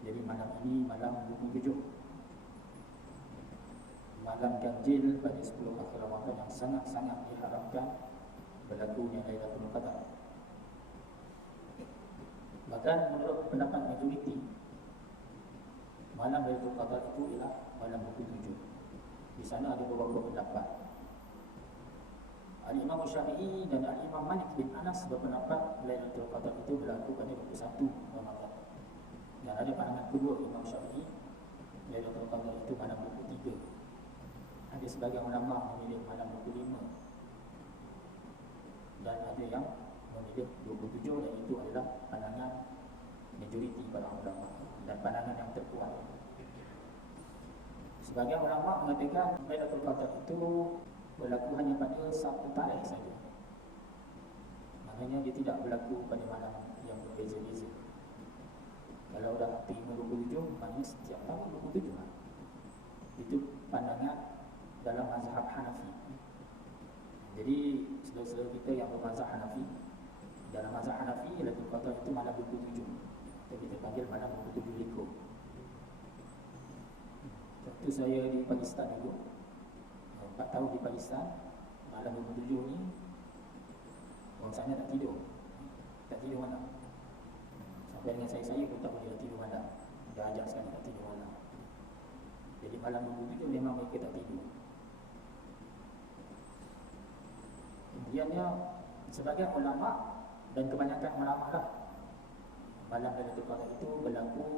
Jadi malam ini malam 27, malam ganjil pada 10 akhir Ramadan yang sangat-sangat diharapkan berlakunya Lailatul Qadar. Bahkan menurut pendapat majoriti, malam Lailatul Qadar itu ialah malam 27. Di sana ada beberapa pendapat. Al-Imam Syafi'i dan Al-Imam Malik bin Anas berpendapat Lailatul Qadar itu berlaku pada 21 Ramadan. Dan ada pandangan kedua Imam Syafi'i, Lailatul Qadar itu malam 23. Ada sebagian ulama memilih malam 25, dan ada yang memilih 27, dan itu adalah pandangan majoriti para ulama dan pandangan yang terkuat. Sebagian ulama mengatakan Lailatul Qadar itu berlaku hanya pada satu tarikh saja. Maknanya dia tidak berlaku pada malam yang berbeza-beza. Kalau dah terima 27, maknanya setiap tahun 27 lah. Itu pandangan dalam mazhab Hanafi. Jadi saudara-saudara kita yang bermazhab Hanafi, dalam mazhab Hanafi Lailatul Qadar itu malam 27. Kita panggil malam 27 likur. Waktu saya di Pakistan dulu, 4 tahun di Pakistan, malam 27 ni orang sana tak tidur. Tak tidur malam. Sampai dengan saya pun tak boleh tidur malam. Dah ajak sekali tak tidur malam. Jadi malam 27 memang mereka tak tidur. Kemudiannya sebagian ulama dan kebanyakan ulama lah, malam Lailatul Qadar itu berlaku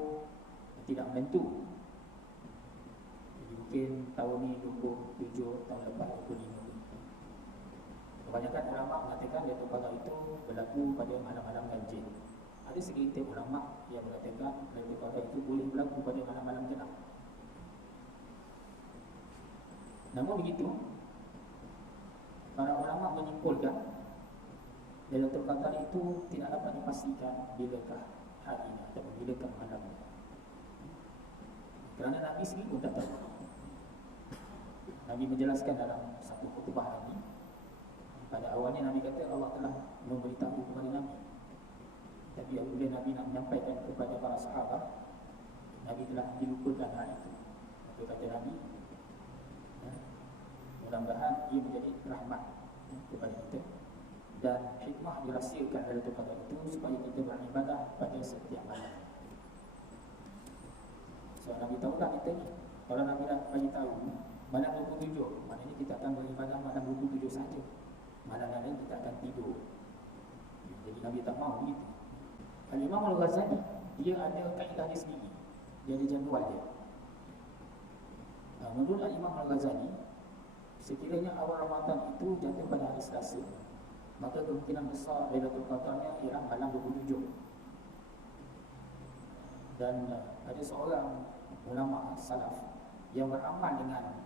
tidak menentu. Jadi mungkin tahun ni 27, tahun lepas 25. Kebanyakan ulama mengatakan Lailatul Qadar itu berlaku pada malam-malam ganjil. Ada segelintir ulama yang mengatakan Lailatul Qadar itu boleh berlaku pada malam-malam genap. Namun begitu, para ulama menyimpulkan Lailatul Qadar itu tidak dapat dipastikan bilakah harinya atau bilakah malamnya, kerana Nabi sendiri pun tak tahu. Nabi menjelaskan dalam satu khutbah Nabi, pada awalnya Nabi kata Allah telah memberitahu kepada Nabi, tapi apabila Nabi nak menyampaikan kepada para sahabat, Nabi telah dilupakan hal itu. Maka kata Nabi, mudah-mudahan ia menjadi rahmat kepada kita, dan hikmah dirahsiakan Lailatul Qadar itu supaya kita beribadah pada setiap malam. So Nabi tahulah kita ni, kalau Nabi dah bagi tahu malam 27, maknanya kita akan beribadah malam 27 saja. Malam lain kita akan tidur. Jadi Nabi tak mahu begitu. Al-Imam Al-Ghazali, dia ada kaedah dia sendiri. Dia ada jadual dia. Menurut Al-Imam Al-Ghazali, sekiranya awal Ramadan itu jatuh pada hari Selasa, maka kemungkinan besar Lailatul Qadarnya ialah malam 27. Dan ada seorang ulama salaf yang beramal dengan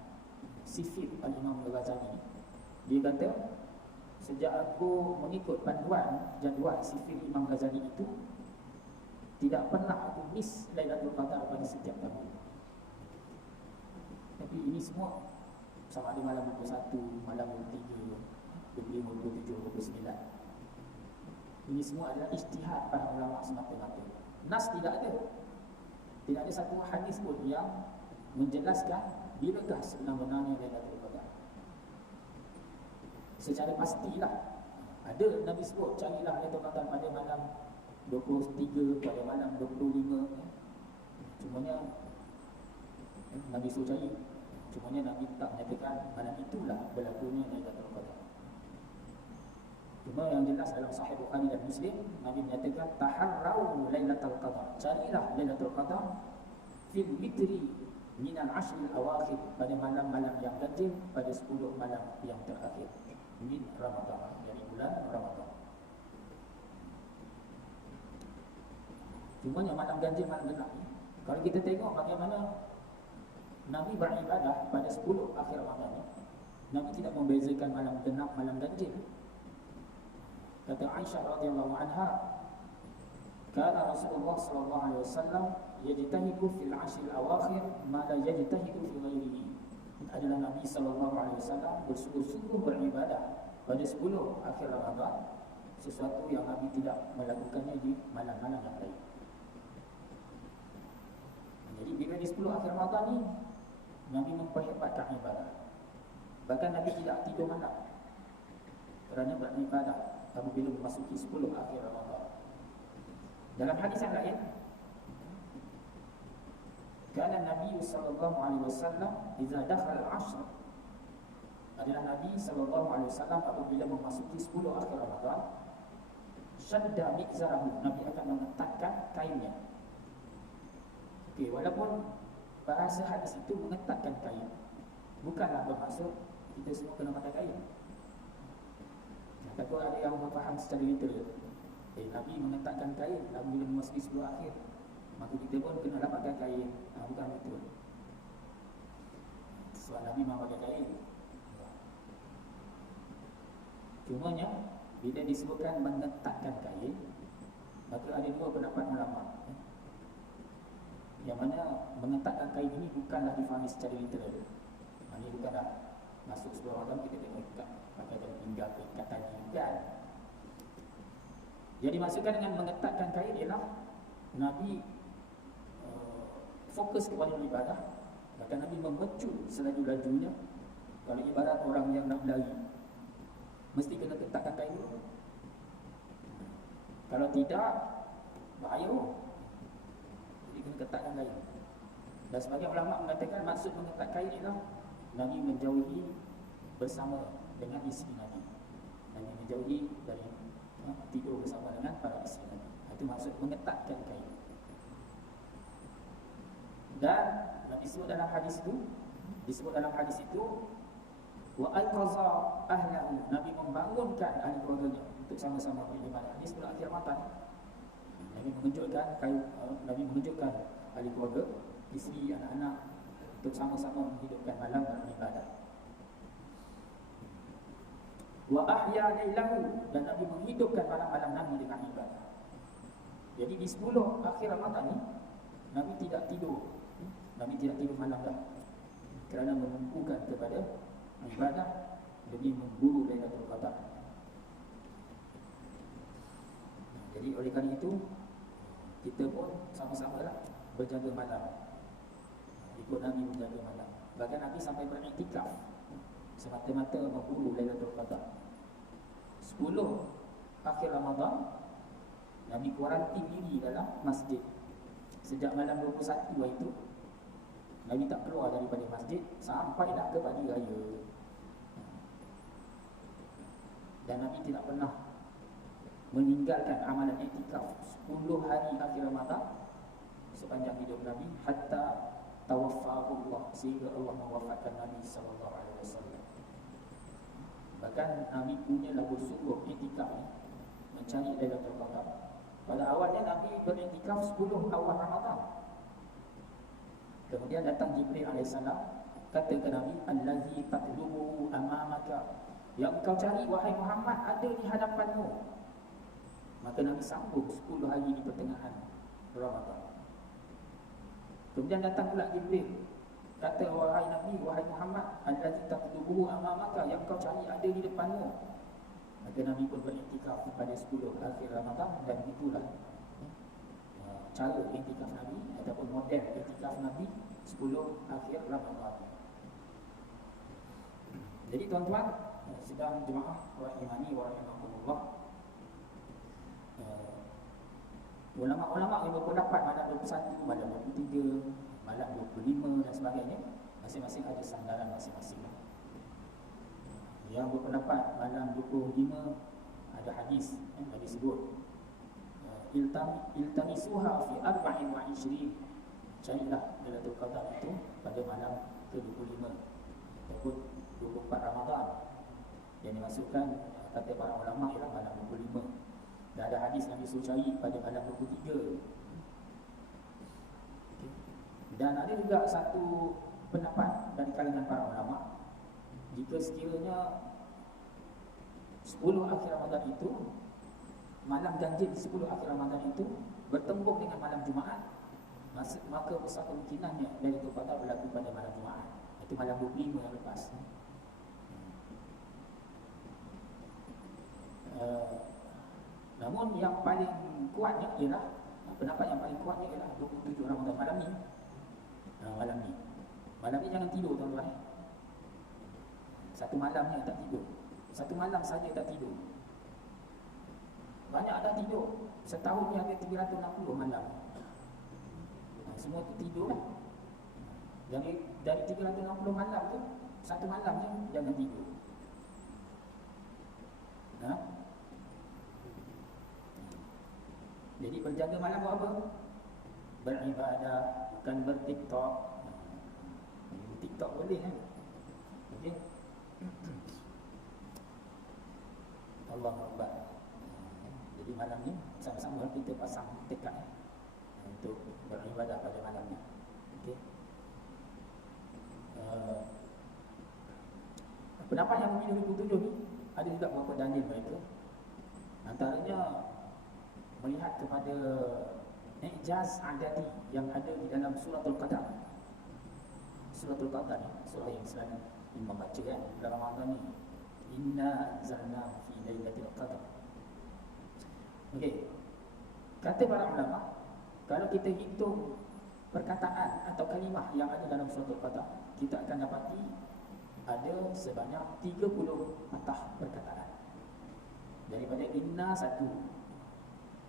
sifat Al-Imam Al-Ghazali. Dia kata, sejak aku mengikut panduan jadual sifat Imam Ghazali itu, tidak pernah aku miss Lailatul Qadar pada setiap tahun. Tapi ini semua sama ada malam 21, malam 23, 25, 27, 29. Ini semua adalah ijtihad para ulama semata-mata. Nas tidak ada. Tidak ada satu hadis pun yang menjelaskan bilakah sebenar-benarnya Lailatul Qadar. Secara pastilah ada Nabi sebut, carilah Lailatul Qadar pada malam 23, pada malam 25. Cumanya Nabi suruh cari, cumanya Nabi tak menyatakan malam itulah berlakunya Lailatul Qadar. Cuma yang jelas dalam Sahih Bukhari dan Muslim, Nabi menyatakan taharrau Lailatul Qadar, carilah Lailatul Qadar fil witri minal ashril awakhir, pada malam-malam yang ganjil, pada 10 malam yang terakhir min Ramadan, dari bulan Ramadan. Cuma yang malam ganjil, malam genap ni, kalau kita tengok bagaimana Nabi beribadah pada 10 akhir Ramadan ni, Nabi tidak membezakan malam genap, malam ganjil. Kata Aisyah radhiyallahu anha, kana Rasulullah sallallahu alaihi wasallam yajtahidu fil ashril awakhir ma la yajtahidu fi ghairihi. Adalah Nabi sallallahu alaihi wasallam bersungguh-sungguh beribadah pada 10 akhir Ramadan, sesuatu yang Nabi tidak melakukannya di malam-malam yang lain. akhir Ramadan ni Nabi memperhebatkan ibadah. Bahkan Nabi tidak tidur malam kerana beribadah apabila memasuki 10 akhir Ramadan. Dalam hadis yang lain, kana Nabi sallallahu alaihi wasallam idza dakhala al-'ashr, adalah Nabi sallallahu alaihi wasallam apabila memasuki 10 akhir Ramadan, syadda mizarahu, Nabi akan mengetatkan kainnya. Okey, walaupun bahasa hadis itu mengetatkan kain, bukanlah bermaksud kita semua kena pakai kain. Takut ada yang berfaham secara literal, Nabi mengetatkan kain apabila memasuki 10 akhir, maka kita pun kenalah pakai kain. Bukan betul. Sebab Nabi memang pakai kain. Cumanya bila disebutkan mengetatkan kain, maka ada dua pendapat ulama. Yang mana mengetatkan kain ini bukanlah difahami secara literal. Maksudnya bukanlah masuk 10 Ramadan kita kena ikat pakai dalam pinggang ke ikat tadi, bukan. Jadi dimaksudkan dengan mengetatkan kain ialah Nabi fokus kepada ibadah. Bahkan Nabi membencut selaju-lajunya. Kalau ibarat orang yang nak berlari, mesti kena ketatkan kain dulu. Kalau tidak, bahaya. Jadi kena ketatkan kain. Dan sebagian ulama mengatakan maksud mengetat kain ialah Nabi menjauhi bersama dengan isteri Nabi. Nabi menjauhi dari tidur bersama dengan para isteri Nabi. Itu maksud mengetatkan kain. Dan disebut dalam hadis itu wa ayqaza ahlahu, Nabi membangunkan ahli keluarganya untuk sama-sama beribadah. Hadis pula akhir Ramadan, Nabi mengejutkan ahli keluarga, isteri, anak-anak untuk sama-sama menghidupkan malam beribadah. Wa ahya lailahu, dan Nabi menghidupkan malam-malam Nabi dengan ibadah. Jadi di 10 akhir Ramadan ni Nabi tidak tidur. Nabi tidak tidur malam dah, kerana menumpukan kepada ibadah demi memburu Lailatul Qadar. Jadi oleh kerana itu kita pun sama-sama lah berjaga malam, ikut Nabi berjaga malam. Bahkan Nabi sampai beriktikaf semata-mata memburu Lailatul Qadar. 10 akhir Ramadan Nabi kuarantin diri dalam masjid. Sejak malam 21 itu Nabi tak keluar daripada masjid sampailah ke pagi raya. Dan Nabi tidak pernah meninggalkan amalan iktikaf 10 hari akhir Ramadan sepanjang hidup Nabi, hatta tawaffahu Allah, sehingga Allah mewafatkan Nabi sallallahu alaihi wasallam. Bahkan Nabi punya lagu sungguh iktikaf ni mencari Lailatul Qadar. Pada awalnya Nabi beriktikaf 10 awal Ramadan. Kemudian datang Jibril AS, kata ke Nabi, allazi tatlubu amamaka, yang kau cari wahai Muhammad ada di hadapanmu. Maka Nabi sambung 10 hari di pertengahan Ramadan. Kemudian datang pula Jibril, kata wahai Nabi, wahai Muhammad, allazi tatlubu amamaka, yang kau cari ada di depanmu. Maka Nabi pun beriktikaf pada 10 akhir Ramadan. Dan itulah cara iktikaf Nabi ataupun model iktikaf Nabi 10 akhir Ramadan. Jadi tuan-tuan sidang jemaah rahimani wa rahimakumullah, ulama-ulama yang berpendapat malam 21, malam 23, malam 25 dan sebagainya, masing-masing ada sandaran masing-masing. Yang berpendapat malam 25 ada hadis yang disebut iltamisuha fi 24, carilah Lailatul Qadar itu pada malam ke-25 ataupun 24 Ramadan. Yang dimasukkan kata para ulama ialah malam 25. Dan ada hadis Nabi suruh cari pada malam 23. Dan ada juga satu pendapat dari kalangan para ulama, jika sekiranya 10 akhir Ramadan itu, malam ganjil di 10 akhir Ramadan itu bertembung dengan malam Jumaat, maka besar kemungkinannya Lailatul Qadar berlaku pada malam Jumaat. Itu malam 25 yang lepas. Namun yang paling kuatnya ialah, pendapat yang paling kuatnya ialah 27 Ramadan malam ni. Malam ni. Malam ni jangan tidur tuan-tuan. Satu malamnya tak tidur. Satu malam saja tak tidur. Banyak dah tidur. Setahun ni ada 360 malam. Semua tu tidur lah. Dari 360 malam tu, satu malam je jangan tidur. Jadi berjaga malam buat apa? Beribadah, bukan bertiktok. TikTok boleh kan? Okey. Allah Akbar. Jadi malam ni sama-sama kita pasang tekad untuk beribadah pada malam ni. Okey. Pendapat yang memilih 27 ni ada juga beberapa dalil mereka. Antaranya melihat kepada i'jaz adadi yang ada di dalam suratul Qadar. Suratul Qadar ni surah yang selalu imam baca kan dalam Ramadan ni. Inna anzalnahu fi lailatul qadar. Okey. Kata para ulama, kalau kita hitung perkataan atau kalimah yang ada dalam suratul Qadar, kita akan dapati ada sebanyak 30 patah perkataan. Daripada inna 1,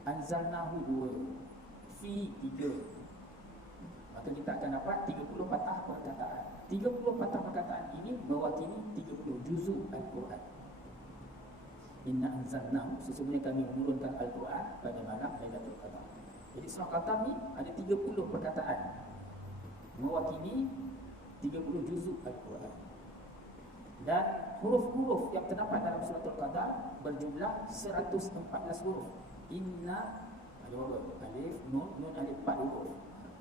anzalnahu 2, fi 3. Maka kita akan dapat 30 patah perkataan. 30 patah perkataan ini mewakili 30 juzuk Al-Quran. Inna anzalnahu, sesungguhnya kami menurunkan Al-Quran pada malam Lailatul Qadar. Jadi surah Qadar ni ada 30 perkataan mewakili 30 juzuk Al-Quran. Dan huruf-huruf yang terdapat dalam suratul Qadar berjumlah 114 huruf. Inna ada berapa? Alif, nun, alif, 4 huruf.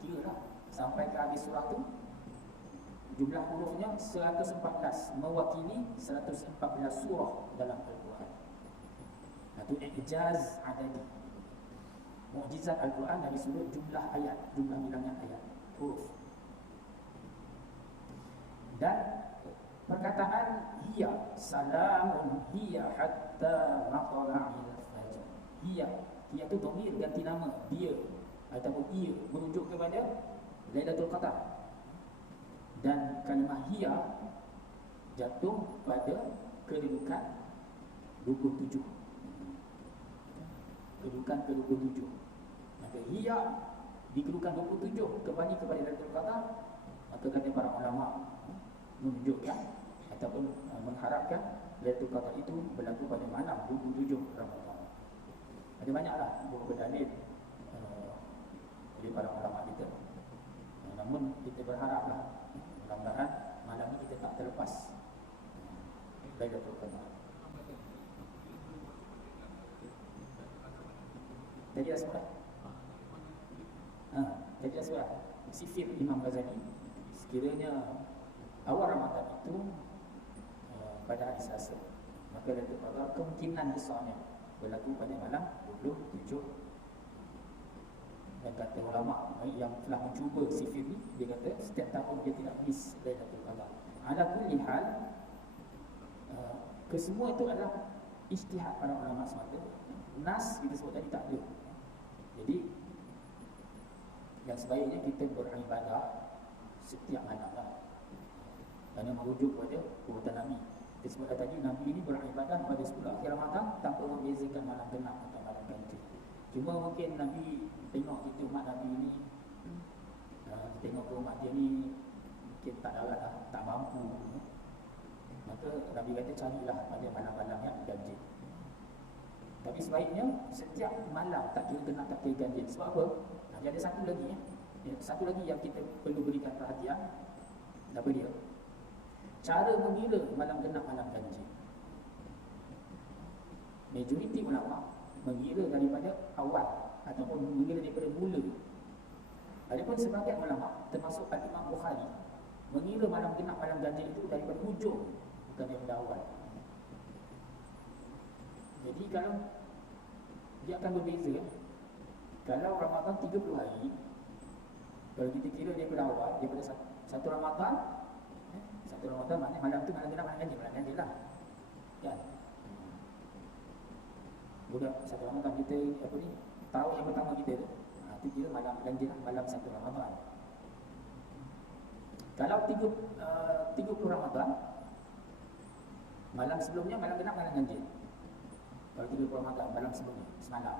Kira lah sampai ke habis surah tu, jumlah hurufnya 114, mewakili 114 surah dalam Al-Quran. Itu i'jaz adadi, mukjizat Al-Quran dari sudut jumlah ayat, jumlah bilangan ayat, huruf. Dan perkataan hiya, salamun hiya hatta matla'il fajr. Hiya itu dhamir ganti nama, dia ataupun ia, merujuk kepada Lailatul Qadar. Dan kalimah hiya jatuh pada kedudukan 27. Kedudukan ke-27. Maka hiya di kedudukan 27 kembali kepada Lailatul Qadar. Maka kata para ulama menunjukkan ataupun mengharapkan Lailatul Qadar itu berlaku pada malam 27 Ramadan. Ada banyaklah beberapa dalil dari para ulama kita. Namun kita berharaplah mudah-mudahan malam ini kita tak terlepas Lailatul Qadar. Jadi dah sebut. Jadi dah sebut. Sifir Imam Ghazali, sekiranya awal Ramadan itu pada hari Selasa, maka Lailatul Qadar kemungkinan besarnya berlaku pada malam 27. Dan kata ulama yang telah mencuba sifir ni, dia kata setiap tahun dia tidak miss Lailatul Qadar. Ala kulli hal, kesemua itu adalah ijtihad para ulama semata. Nas kita sebut tadi tak ada. Jadi yang sebaiknya kita beribadah setiap malam lah, kerana merujuk pada perbuatan Nabi. Kita sebut tadi, Nabi ini beribadah pada 10 akhir Ramadan tanpa membezakan malam genap atau malam ganjil. Cuma mungkin Nabi tengok kita umat Nabi ini, tengok ke umat dia ni mungkin tak darat lah, tak mampu, maka Nabi kata carilah pada malam-malam yang ganjil. Tapi sebaiknya setiap malam, tak kira genap tak kira ganjil. Sebab apa? Dia ada satu lagi satu lagi yang kita perlu berikan perhatian. Apa dia? Cara mengira malam genap malam ganjil. Majoriti ulama mengira daripada awal ataupun mengira daripada mula. Adapun sebagian ulama termasuk Imam Bukhari mengira malam genap malam ganjil itu daripada hujung, bukan daripada awal. Jadi kalau dia akan berbeza. Kalau Ramadan 30 hari, kalau kita kira daripada awal, daripada satu Ramadan, satu Ramadan maknanya malam tu malam genap malam ganjil lah, kan? Budak satu Ramadan kita apa ni, tahun yang pertama kita tu, itu kira malam ganjil lah, malam satu Ramadan. Kalau 30 Ramadan, malam sebelumnya malam genap, malam ganjil. Kalau 30 Ramadan, malam sebelumnya, semalam.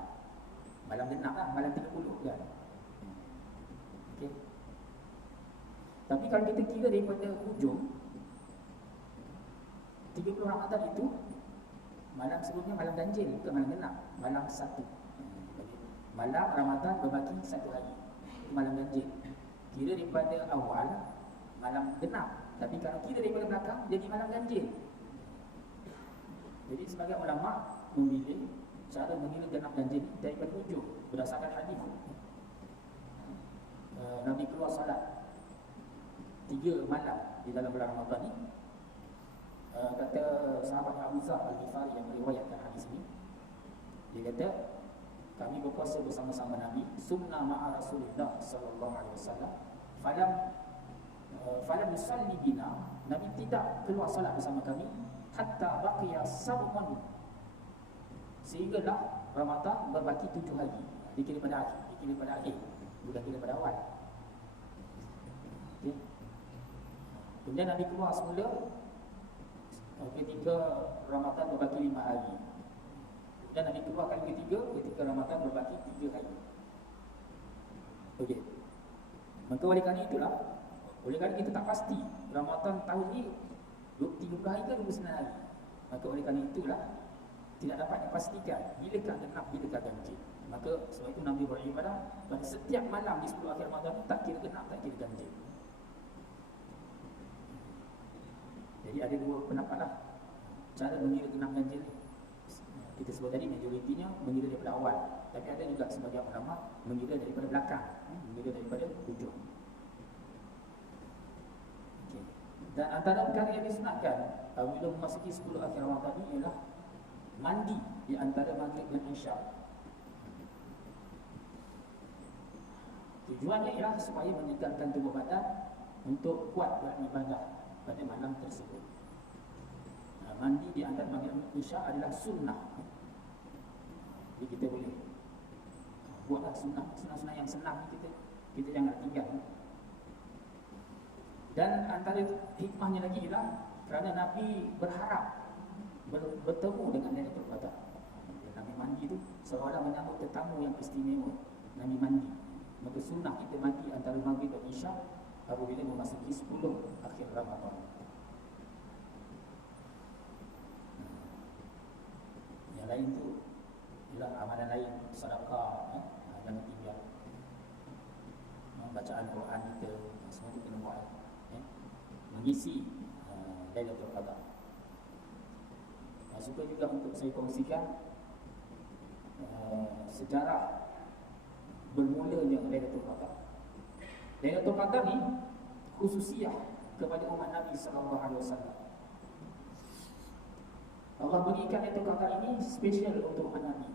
Malam genap lah, malam 30 kan. Okey. Tapi kalau kita kira daripada hujung 30 Ramadan itu malam sebelumnya malam ganjil, bukan malam genap, malam 1. Malam Ramadan berbagi 1 hari. Itu malam ganjil. Kira daripada awal malam genap, tapi kalau kira daripada belakang jadi malam ganjil. Jadi sebagai ulama memilih cara mengira genap ganjil daripada hujung berdasarkan hadis. Nabi keluar salat 3 malam di dalam bulan Ramadan ni. Kata sahabat Abu Zar Al-Ghifari yang meriwayatkan hadis ini, dia kata, kami berpuasa bersama-sama Nabi, sumna ma'a Rasulullah sallallahu alaihi wasallam, falam yusalli bina, Nabi tidak keluar salat bersama kami hatta baqiya sab'un, sehinggalah Ramadan berbaki 7 hari. Dikira pada akhir, bukan kira pada awal. Okay. Kemudian Nabi keluar semula ketika Ramadan berbaki 5 hari. Dan Nabi keluar kali ketiga ketika Ramadan berbaki 3 hari. Okey. Maka oleh kerana itulah, oleh kerana kita tak pasti Ramadan tahun ni 30 hari ke 29 hari. Maka oleh kerana itulah tidak dapat dipastikan bilakah genap, bilakah ganjil. Maka sebab itu Nabi beribadah pada setiap malam di 10 akhir Ramadan, tak kira genap, tak kira ganjil. Jadi ada 2 pendapat lah cara mengira genap ganjil ni. Kita sebut tadi majoritinya mengira daripada awal, tapi ada juga sebagian ulama mengira daripada belakang, mengira daripada hujung. Okay. Dan antara perkara yang disunatkan apabila memasuki 10 akhir Ramadan ni ialah mandi di antara maghrib dan isya. Tujuannya ialah supaya menyegarkan tubuh badan untuk kuat beribadah pada malam tersebut. Mandi di antara maghrib dan isya adalah sunnah. Jadi kita boleh buatlah sunnah yang senang, kita jangan tinggal. Dan antara hikmahnya lagi ialah kerana Nabi berharap bertemu dengan Lailatul Qadar. Nabi mandi itu seolah menyambut tetamu yang istimewa. Nabi mandi. Maka sunnah kita mandi antara maghrib dan isya apabila memasuki 10 akhir Ramadan. Yang lain tu ialah amalan lain, sedekah, jangan tinggal. Bacaan Quran kita, semua tu kena buat. Mengisi Lailatul Qadar. Suka juga untuk saya kongsikan sejarah bermulanya Lailatul Qadar. Lailatul Qadar ni khususiah kepada umat Nabi sallallahu alaihi wasallam. Allah berikan Lailatul Qadar ini spesial untuk umat Nabi.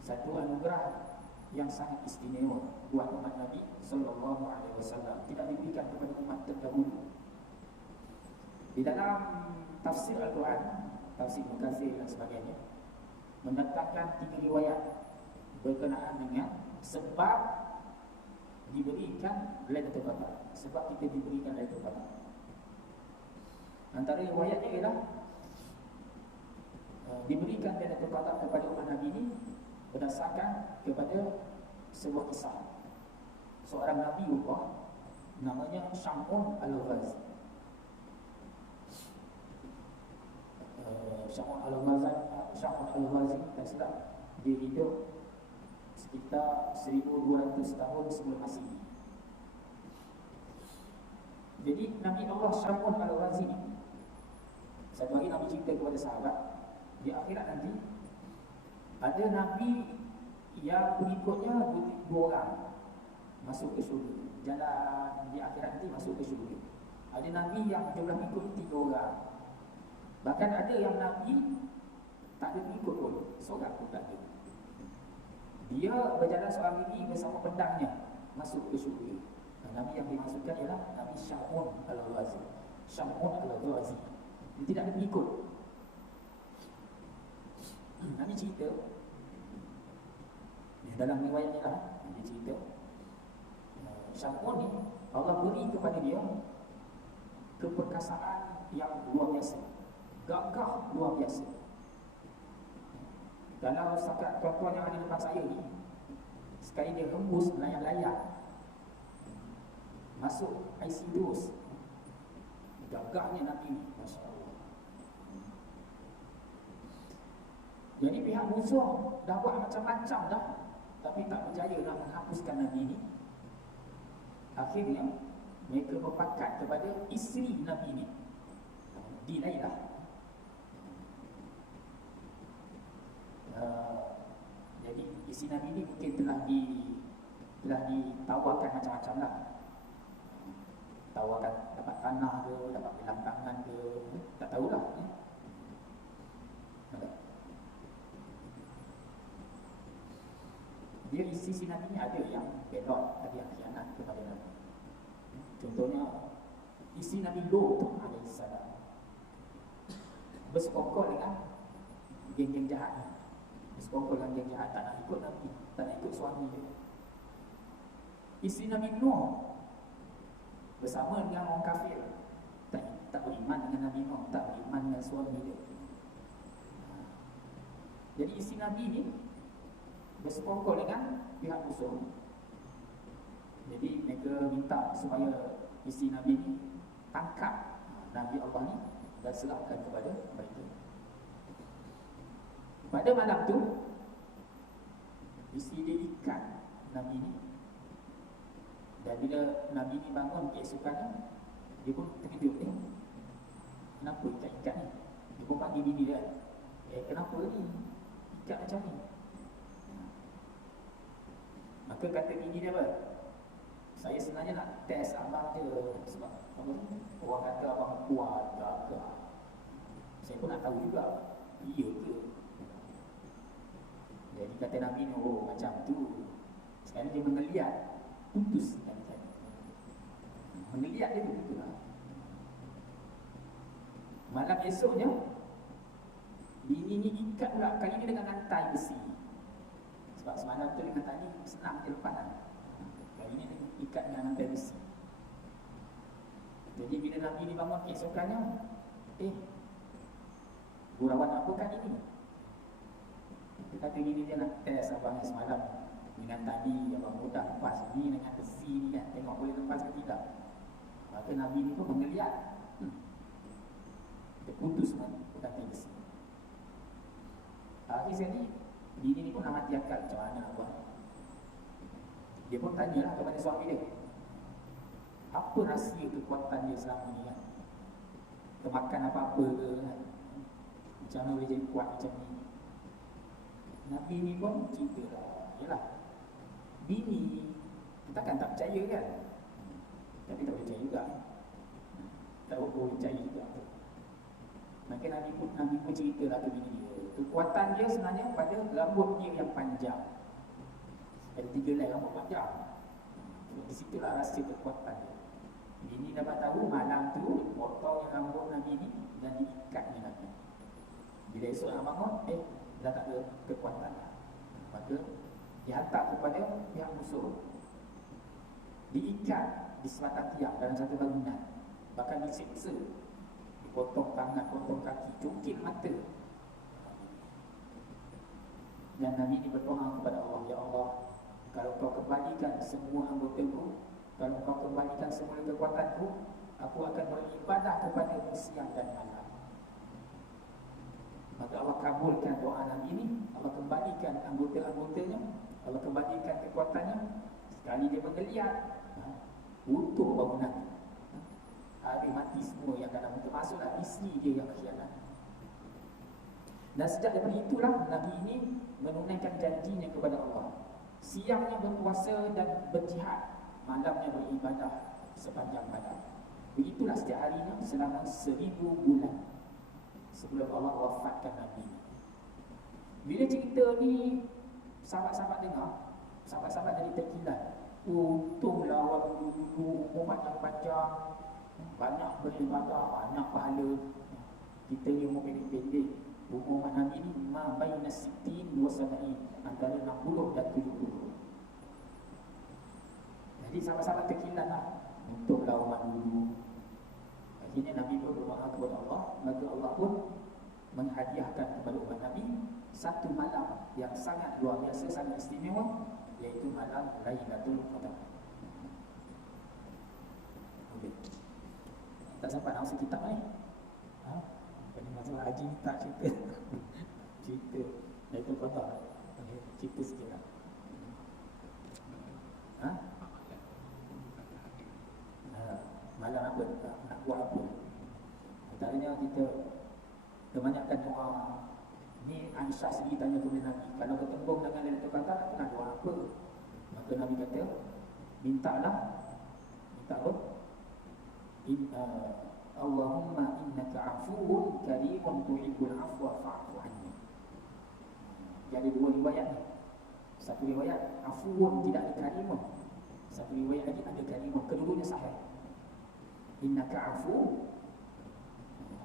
Satu anugerah yang sangat istimewa buat umat Nabi sallallahu alaihi wasallam, tidak diberikan kepada umat terdahulu. Di dalam tafsir Al-Quran, tafsir Mukathir dan sebagainya, mendatangkan 3 riwayat berkenaan dengan sebab diberikan Lailatul Qadar, sebab kita diberikan Lailatul Qadar. Antara riwayatnya ialah diberikan Lailatul Qadar kepada umat Nabi ini berdasarkan kepada sebuah kisah seorang Nabi Allah namanya Syam'un Al-Ghazi. Syam'un Al-Ghazi tak silap, dia hidup sekitar 1200 tahun sebelum Masihi. Jadi Nabi Allah Syam'un Al-Ghazi ni, satu hari Nabi cerita kepada sahabat, di akhirat nanti ada Nabi yang pengikutnya 2 orang masuk ke syurga. Jalan di akhirat nanti masuk ke syurga. Ada Nabi yang jumlah pengikut 3 orang. Bahkan ada yang Nabi tak ada pengikut pun, seorang pun tak ada. Dia berjalan seorang diri bersama pedangnya masuk ke syurga. Nabi yang dimaksudkan ialah Nabi Syam'un Al-Ghazi. Syam'un Al-Ghazi. Dia tidak ada pengikut. Nabi cerita dalam riwayat ni lah, dia cerita Syam'un ni Allah beri kepada dia keperkasaan yang luar biasa, gagah luar biasa. Kalau setakat tuan-tuan yang ada depan saya ni, sekali dia hembus layar-layar masuk IC terus, gagahnya Nabi ni, Masya Allah. Jadi pihak musuh dah buat macam-macam dah, tapi tak berjaya nak menghapuskan Nabi ni. Akhirnya mereka berpakat kepada isteri Nabi ni, Dilailah. Jadi isteri Nabi ni mungkin telah ditawarkan macam-macam lah. Tawarkan dapat tanah ke, dapat gelang tangan ke, tak tahulah. Dia isteri Nabi ni ada yang belot, ada yang khianat kepada Nabi. Contohnya isteri Nabi Lot alaihissalam bersekongkol dengan geng-geng jahat ni. Bersekongkol dengan geng jahat, tak nak ikut Nabi, tak nak ikut suami dia. Isteri Nabi Nuh bersama dengan orang kafir, tak beriman dengan Nabi Nuh, tak beriman dengan suami dia. Jadi isteri Nabi ni bersekongkol dengan pihak musuh. Jadi mereka minta supaya isteri Nabi ni tangkap Nabi Allah ni dan serahkan kepada mereka. Pada malam tu isteri dia ikat Nabi ni, dan bila Nabi ni bangun keesokannya, dia pun terkejut, kenapa ikat-ikat ni? Dia pun panggil bini dia, kenapa ni ikat macam ni? Maka kata bini dia apa? Saya sebenarnya nak test abang je, sebab orang kata abang kuat, gagah. Saya pun nak tahu juga, iya ke? Jadi kata Nabi ni, oh macam tu. Sekali dia mengeliat, putus sekali. Mengeliat dia begitu lah. Malam esoknya, bini ni ikat pula, kali ni dengan rantai besi. Sebab semalam tu dengan tadi senang je lepas lah. Kali ni ikat dengan rantai besi. Jadi bila Nabi ni bangun keesokannya, gurauan apa kan ini? Dia kata gini, dia nak test abang semalam dengan tadi abang mudah lepas ni dengan besi ni kan, tengok boleh lepas ke tidak. Maka Nabi ni pun mengeliat, dia putus rantai besi. Akhir sekali bini ni pun nak mati akal, macam mana nak buat. Dia pun tanyalah kepada suami dia, apa rahsia kekuatan dia selama ni kan? Kemakan apa-apa ke kan? Macam mana boleh jadi kuat macam ni? Nabi ni pun cerita lah, yalah, bini kita kan tak percaya kan, tapi tak percaya juga, tak boleh percaya juga. Maka Nabi pun cerita lah ke bini dia, kekuatan dia sebenarnya pada rambut dia yang panjang. Ada 3 helai rambut panjang. Di situlah rahsia kekuatan dia. Bini dapat tahu malam tu potong rambut Nabi ni dan diikatnya Nabi. Bila esok nak bangun, dah tak ada kekuatan lah. Maka dihantar kepada pihak musuh, diikat di sebatang tiang dalam satu bangunan, bahkan disiksa, dipotong tangan, potong kaki, cungkil mata. Dan Nabi ini berdoa kepada Allah, ya Allah, kalau kau kembalikan semua anggotaku, kalau kau kembalikan semua kekuatanku, aku akan beribadah kepada-Mu siang dan malam. Maka Allah kabulkan doa Nabi ini. Allah kembalikan anggota-anggotanya, Allah kembalikan kekuatannya. Sekali dia menggeliat, utuh bangunan. Hari mati semua yang dalam, termasuklah isteri dia yang khianat. Dan sejak daripada itulah Nabi ini menunaikan janjinya kepada Allah. Siangnya berpuasa dan berjihad, malamnya beribadah sepanjang malam. Begitulah setiap harinya selama 1000 bulan sebelum Allah wafatkan Nabi. Bila cerita ni sahabat-sahabat dengar, sahabat-sahabat jadi terkilat. Untunglah orang dulu umur yang panjang, banyak beribadah, banyak pahala. Kita ni umur pendek-pendek. Umur Nabi ni ma baina 60 wa 70, antara 60 dan 70. Jadi sahabat-sahabat terkilat lah. Untuklah umat dulu. Akhirnya Nabi pun berdoa kepada Allah, maka Allah pun menghadiahkan kepada umat Nabi satu malam yang sangat luar biasa, sangat istimewa, iaitu malam Lailatul Qadar. Okay. Tak sempat nak masuk kitab ni. Pada masa haji ni tak cerita. Cerita Lailatul Qadar. Okay. Cerita sikit lah. Malam apa? Nak buat apa? Antaranya kita kebanyakan doa. Ni Aisyah sendiri tanya kepada Nabi, kalau bertembung dengan Lailatul Qadar nak doa apa? Maka Nabi kata, minta apa? Allahumma innaka afuwun karimun tuhibbul afwa fa'fu anni. Jadi dua riwayat ni. Satu riwayat afuwun tidak ada karimun. Satu riwayat lagi ada karimun. Kedua-duanya sahih. Innaka afu,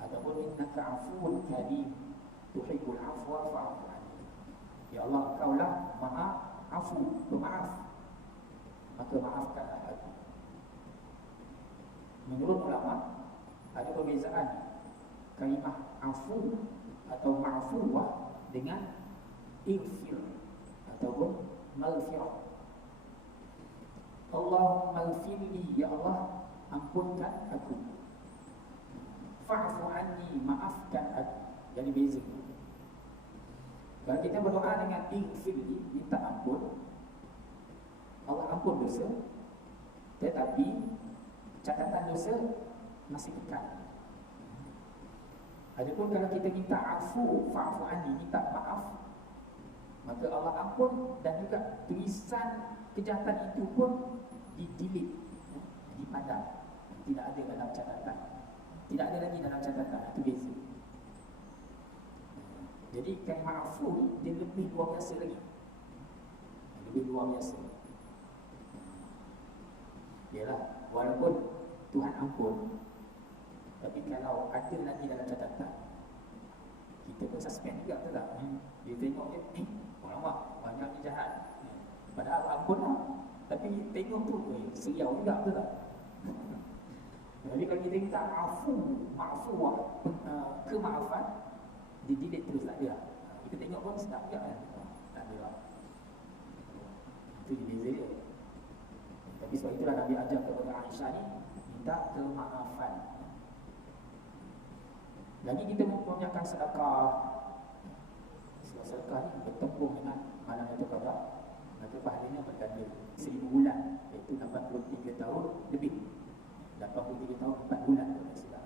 ataupun innaka afuwun karim tuhibbul afwa fa'fu anni. Ya Allah, Engkaulah Maha Afu, pemaaf, maka maafkanlah aku. Menurut ulama ada perbezaan kalimah afu atau ma'fuwah dengan ighfir ataupun maghfirah. Allahumma ighfirli, ya Allah ampunkan aku. Fa'fu anni, maafkan aku. Jadi beza. Kalau kita berdoa dengan ighfirli, minta ampun, Allah ampun dosa, tetapi catatan dosa masih kekal. Adapun kalau kita minta afu, fa'fu anni, minta maaf, maka Allah ampun, dan juga tulisan kejahatan itu pun di-delete, dipadam. Tidak ada dalam catatan. Tidak ada lagi dalam catatan. Itu beza. Jadi kalimah afu dia lebih luar biasa lagi. Lebih luar biasa. Yalah, walaupun Tuhan ampun, tapi kalau ada lagi dalam catatan, kita pun suspend juga, betul tak? Dia tengok dia, orang banyaknya jahat, padahal ampun lah, tapi tengok tu, seriau juga, betul tak? Jadi kalau kita minta ma'fuwah, kemaafan, di-delete terus, tak ada. Kita tengok pun sedap juga kan? Tak ada lah. Itu beza dia. Tapi sebab itulah Nabi ajar kepada Aisyah ni, minta kemaafan. Lagi kita mempunyai sedekah. Sedekah ni bertembung dengan malam itu Qadar, maka pahalanya berganda 1000 bulan, iaitu 83 tahun lebih. 83 tahun 4 bulan kalau silap.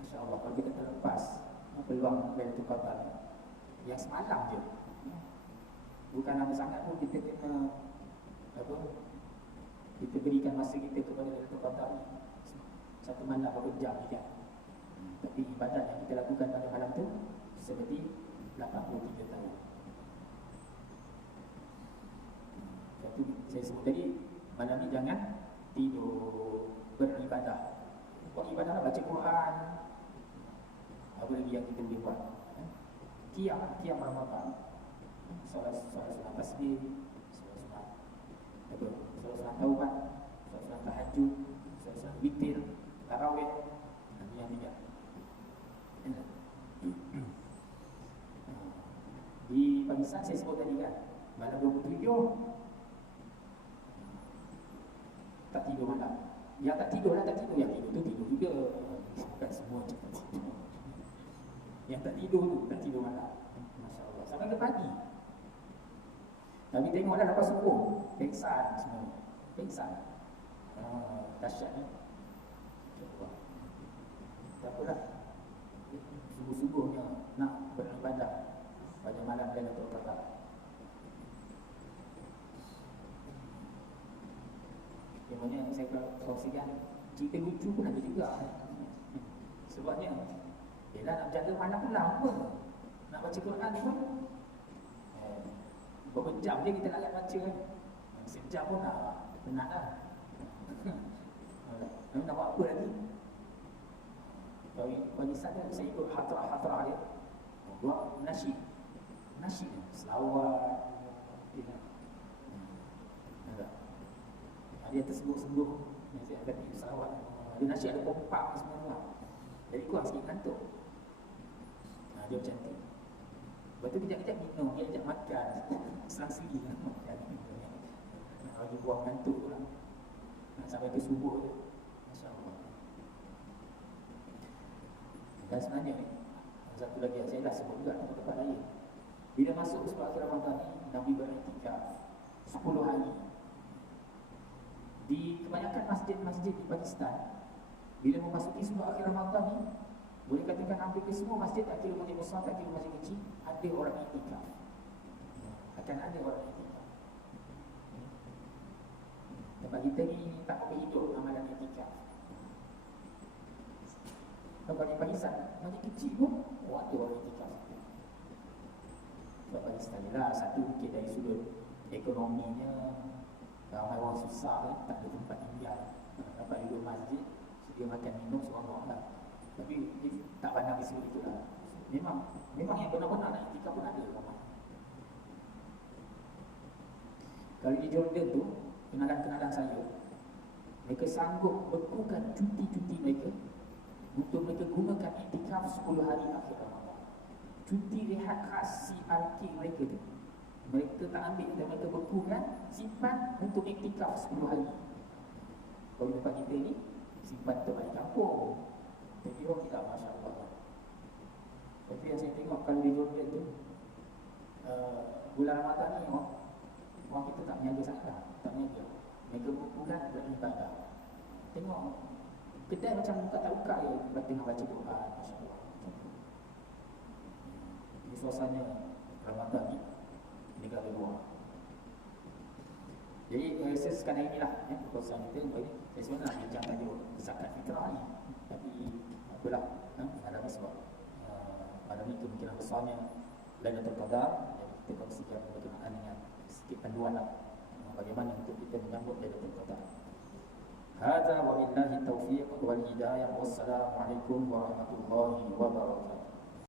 Masya Allah, kalau kita terlepas peluang Lailatul Qadar yang semalam je, bukan lama sangat pun kita kena apa? Kita berikan masa kita kepada Lailatul Qadar ni satu malam berapa jam ni kan? Tapi ibadat yang kita lakukan pada malam tu seperti 83 tahun. Satu saya sebut tadi, malam ni jangan tidur, beribadah. Buat ibadah, baca Quran. Apa lagi yang kita boleh buat? Qiyam Ramadan. Solat tasbih, solat taubat, solat tahajud, solat witir, tarawih, dan yang tiga. Di Pakistan saya sebut tadi kan, malam 27 tak tidur malam. Yang tak tidur lah tak tidur, yang tidur tu tidur juga. Bukan semua tak tidur. Yang tak tidur tu tak tidur malam. Masya Allah, sampai ke pagi. Tapi tengoklah lepas subuh, pengsan semua. Pengsan. Dahsyat ni. Tak apalah. Sungguh-sungguhnya nak beribadah pada malam Lailatul Qadar. Yang mana saya kongsikan, cerita lucu pun ada juga. Sebabnya ialah nak jaga malam pula apa? Nak baca Quran pun berapa jam je kita nak baca kan? Sejam pun dah penat lah. Nak buat apa lagi? Bagi saya ikut hatrah dia, buat nasyid selawat. dia tersengguh-sengguh. Saya akan pergi Sarawak. Dia nasi ada pompa semua. Jadi kurang sikit ngantuk. Dia macam tu. Lepas tu kejap-kejap minum, dia ajak makan. Selang-seli lah makan. Nak bagi buang ngantuk tu lah. Nak sampai ke subuh tu. Masya Allah. Dan sebenarnya ni, satu lagi yang saya dah sebut juga tempat-tempat lain. Bila masuk 10 akhir Ramadan ni, Nabi beriktikaf 10 hari. Di kebanyakan masjid-masjid di Pakistan, bila memasuki 10 akhir Ramadan ni, boleh katakan hampir ke semua masjid, tak kira masjid besar, tak kira masjid kecil, ada orang iktikaf. Akan ada orang iktikaf. Tempat kita ni tak boleh hidup amalan iktikaf. Tempat di Pakistan, masjid kecil pun, ada orang iktikaf. Sebab Pakistan ni lah, satu mungkin dari sudut ekonominya, ramai orang susah kan, tak ada tempat tinggal. Dapat duduk masjid, sedia makan minum, seorang-orang lah. Tapi tak pandang di sudut itulah. Memang yang benar-benar nak iktikaf pun ada ramai. Kalau di Jordan tu, kenalan-kenalan saya, mereka sanggup bekukan cuti-cuti mereka untuk mereka gunakan iktikaf 10 hari akhir Ramadan. Cuti rehat khas CRK mereka tu, mereka tak ambil dan mereka bekukan, simpan untuk iktikaf 10 hari. Kalau tempat kita ni, simpan untuk balik kampung. Jadi orang tidak, Masya Allah. Tapi yang saya tengok kalau di Jordan tu, bulan Ramadan ni orang kita tak niaga sangat lah. Tak niaga. Mereka bukan beribadah. Tengok kedai macam buka tak buka je, tengah baca doa, Masya Allah. Ini suasana Ramadan ni negara luar. Jadi saya rasa sekadar inilah perkongsian kita untuk ini. Saya sebenarnya nak bincang tajuk zakat fitrah ni, tapi apalah, ada sebab pada ni kemungkinan besarnya Lailatul Qadar. Jadi kita kongsikan berkenaan dengan sedikit panduan lah bagaimana untuk kita menyambut Lailatul Qadar. Hadza wa billahi taufiq wal hidayah. Wassalamualaikum warahmatullahi wabarakatuh.